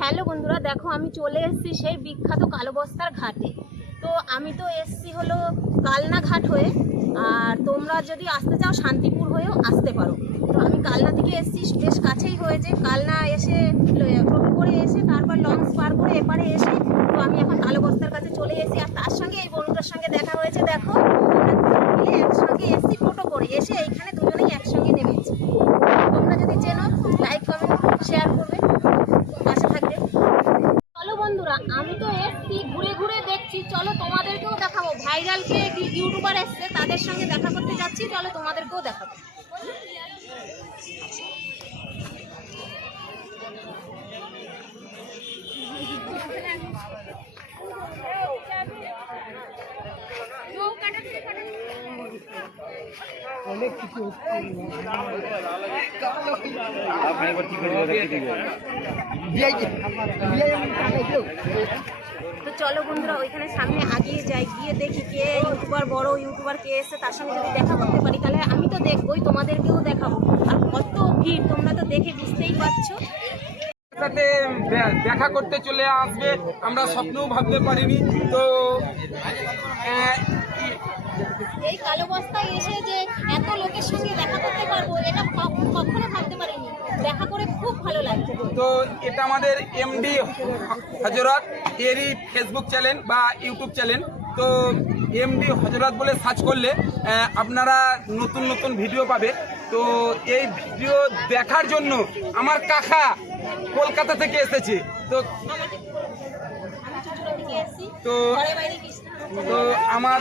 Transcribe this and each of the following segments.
Hello বন্ধুরা, দেখো আমি চলে এসেছি সেই বিখ্যাত কালো বস্তার ঘাটে। তো আমি তো এসছি হলো কালনা ঘাট হয়ে, আর তোমরা যদি আসতে চাও শান্তিপুর হয়েও আসতে পারো। তো আমি কালনা থেকে এসছি, বেশ কাছেই হয়েছে। কালনা এসে টোটো করে এসে, তারপর লঞ্চ পার করে এপারে এসে, তো আমি এখন কালো বস্তার কাছে চলে এসেছি। আর তার সঙ্গে এই বন্ধুটার সঙ্গে দেখা হয়েছে, দেখো। আমরা একসঙ্গে এসছি টোটো করে। এসে এইখানে দুজনেই একসঙ্গে নেমেছি তোমরা যদি চেনো লাইক কমেন্ট শেয়ার করবে পাশে থাকবে চলো বন্ধুরা আমি তো এসছি ঘুরে দেখছি চলো তোমাদেরকেও দেখাবো। ভাইরালকে ইউটিউবার এসছে তাদের সঙ্গে দেখা করতে যাচ্ছি। চলো তোমাদেরকেও দেখাবো। তো। চলো বন্ধুরা ওইখানে সামনে আগিয়ে যাই গিয়ে দেখি কে ইউটিউবার বড় ইউটিউবার কে এসে তার সঙ্গে যদি দেখা করতে পারি তাহলে আমি তো দেখবোই তোমাদেরকেও দেখাবো। আর কত ভিড় তোমরা তো দেখে বুঝতেই পারছ। সাথে দেখা করতে চলে আসবে আমরা স্বপ্নেও ভাবতে পারিনি। তো এই কালো বস্তায় এসে যে এত লোকের সঙ্গে দেখা করতে পারব এটা কখনো ভাবতে পারিনি। দেখা করে খুব ভালো লাগছে। তো এটা আমাদের এমডি হজরত এরই ফেসবুক চ্যানেল বা ইউটিউব চ্যানেল তো এমডি হজরত বলে সার্চ করলে আপনারা নতুন নতুন ভিডিও পাবে। তো এই ভিডিও দেখার জন্য আমার কাকা কলকাতা থেকে এসেছে। তো তো তো আমার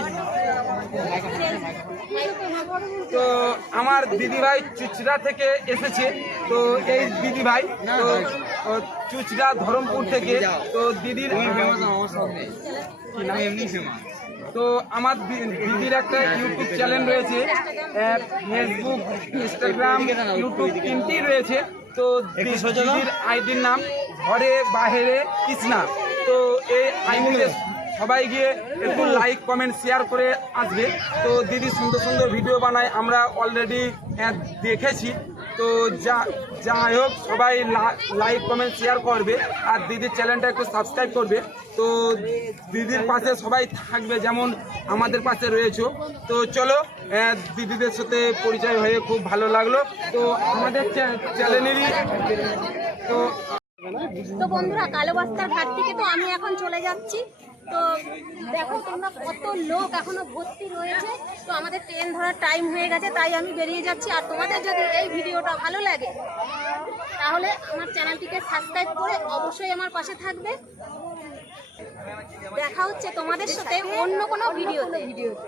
তো আমার দিদিভাই চুচড়া থেকে এসেছে। তো এই দিদিভাই তো চুচড়া ধরমপুর থেকে তো দিদির তো আমার দিদির একটা ইউটিউব চ্যানেল রয়েছে ফেসবুক ইনস্টাগ্রাম ইউটিউব তিনটেই রয়েছে। তো দিদির আইডির নাম ঘরে বাহিরে কৃষ্ণা। তো এই আইডিতে সবাই গিয়ে একটু লাইক কমেন্ট শেয়ার করে আসবে। তো দিদি সুন্দর সুন্দর ভিডিও বানায়, আমরা অলরেডি দেখেছি। তো যা, যাই হোক, সবাই লাইক কমেন্ট শেয়ার করবে। আর দিদির চ্যানেলটা একটু সাবস্ক্রাইব করবে। তো দিদির পাশে সবাই থাকবে, যেমন আমাদের পাশে রয়েছে। তো চলো দিদিদের সাথে পরিচয় হয়ে খুব ভালো লাগল। তো আমাদের চ্যানেলেরই তো তো বন্ধুরা, কালো বস্তার ঘাট থেকে তো আমি এখন চলে যাচ্ছি। তো দেখো তোমরা কত লোক এখনও ভর্তি রয়েছে। তো আমাদের ট্রেন ধরার টাইম হয়ে গেছে, তাই আমি বেরিয়ে যাচ্ছি। আর তোমাদের যদি এই ভিডিওটা ভালো লাগে, তাহলে আমার চ্যানেলটিকে সাবস্ক্রাইব করে অবশ্যই আমার পাশে থাকবে। দেখা হচ্ছে তোমাদের সাথে অন্য কোনো ভিডিওতে ভিডিওতে।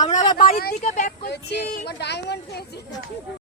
আমরা আবার বাড়ির দিকে ব্যাক করছি। ডায়মন্ড খেয়েছি।